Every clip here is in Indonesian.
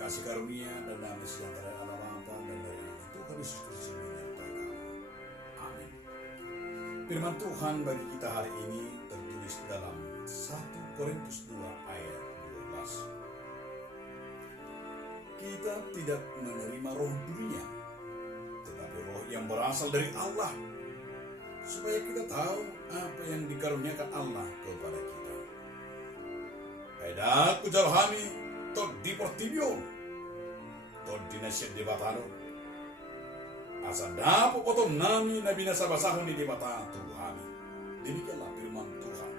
kasih karunia dan damai sejahtera Allah Bapa dan dari Tuhan Yesus Kristus menyertai kamu. Amin. Firman Tuhan bagi kita hari ini tertulis dalam 1 Korintus 2 ayat 12. Kita tidak menerima roh dunia, tetapi roh yang berasal dari Allah, supaya kita tahu apa yang dikaruniakan Allah kepada kita. Kaidaku jalhami tot di portibio, tot di nasihat di batalo. Asa dapo potong nami nabi nasabasahon di bata Tuhami. Demikianlah firman Tuhan.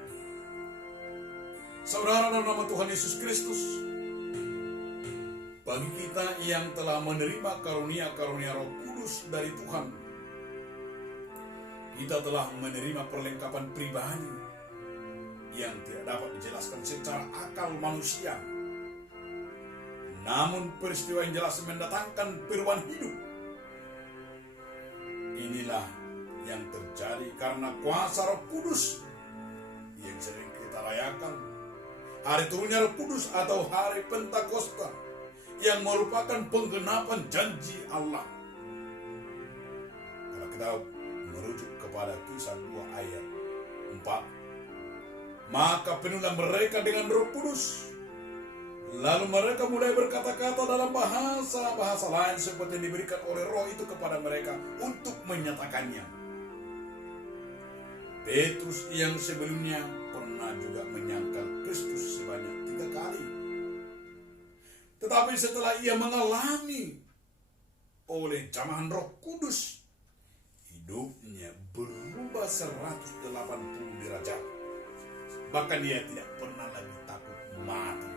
Saudara dalam nama Tuhan Yesus Kristus, bagi kita yang telah menerima karunia-karunia Roh Kudus dari Tuhan, kita telah menerima perlengkapan pribadi yang tidak dapat dijelaskan secara akal manusia. Namun peristiwa yang jelas mendatangkan firman hidup. Inilah yang terjadi karena kuasa Roh Kudus yang sering kita rayakan. Hari turunnya Roh Kudus atau hari Pentakosta yang merupakan penggenapan janji Allah. Kalau kita merujuk kepada Kisah 2 ayat 4, maka penuhlah mereka dengan Roh Kudus. Lalu mereka mulai berkata-kata dalam bahasa lain seperti yang diberikan oleh Roh itu kepada mereka untuk menyatakannya. Petrus yang sebelumnya pernah juga menyangkal Kristus sebanyak 3 kali. Tetapi setelah ia mengalami oleh jamahan Roh Kudus, hidupnya berubah 180 derajat. Bahkan dia tidak pernah lagi takut mati.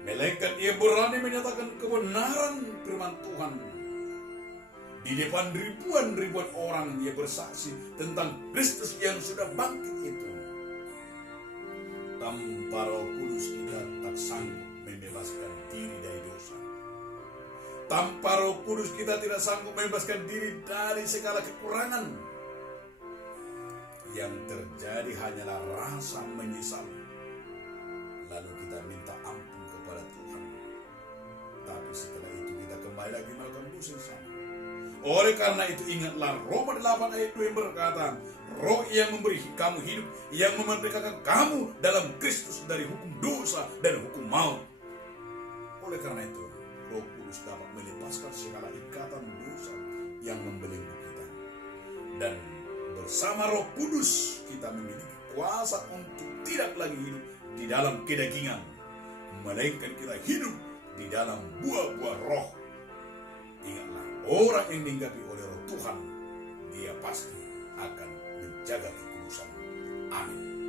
Melainkan ia berani menyatakan kebenaran firman Tuhan. Di depan ribuan orang dia bersaksi tentang Kristus yang sudah bangkit itu. Tanpa Roh Kudus kita tak sanggup membebaskan diri dari dosa. Tanpa Roh Kudus kita tidak sanggup membebaskan diri dari segala kekurangan. Yang terjadi hanyalah rasa menyesal. Lalu kita minta ampun kepada Tuhan. Tapi setelah itu kita kembali lagi melakukan dosa yang sama. Oleh karena itu ingatlah Roma 8 ayat 2 yang berkata, Roh yang memberi kamu hidup, yang memerdekakan kamu dalam Kristus dari hukum dosa dan hukum maut. Oleh karena itu, Roh Kudus dapat melepaskan segala ikatan dosa yang membelenggu kita. Dan bersama Roh Kudus kita memiliki kuasa untuk tidak lagi hidup di dalam kedagingan, melainkan kita hidup di dalam buah-buah roh. Ingatlah, orang yang diinggapi oleh Roh Tuhan, dia pasti akan menjaga kekudusan. Amin.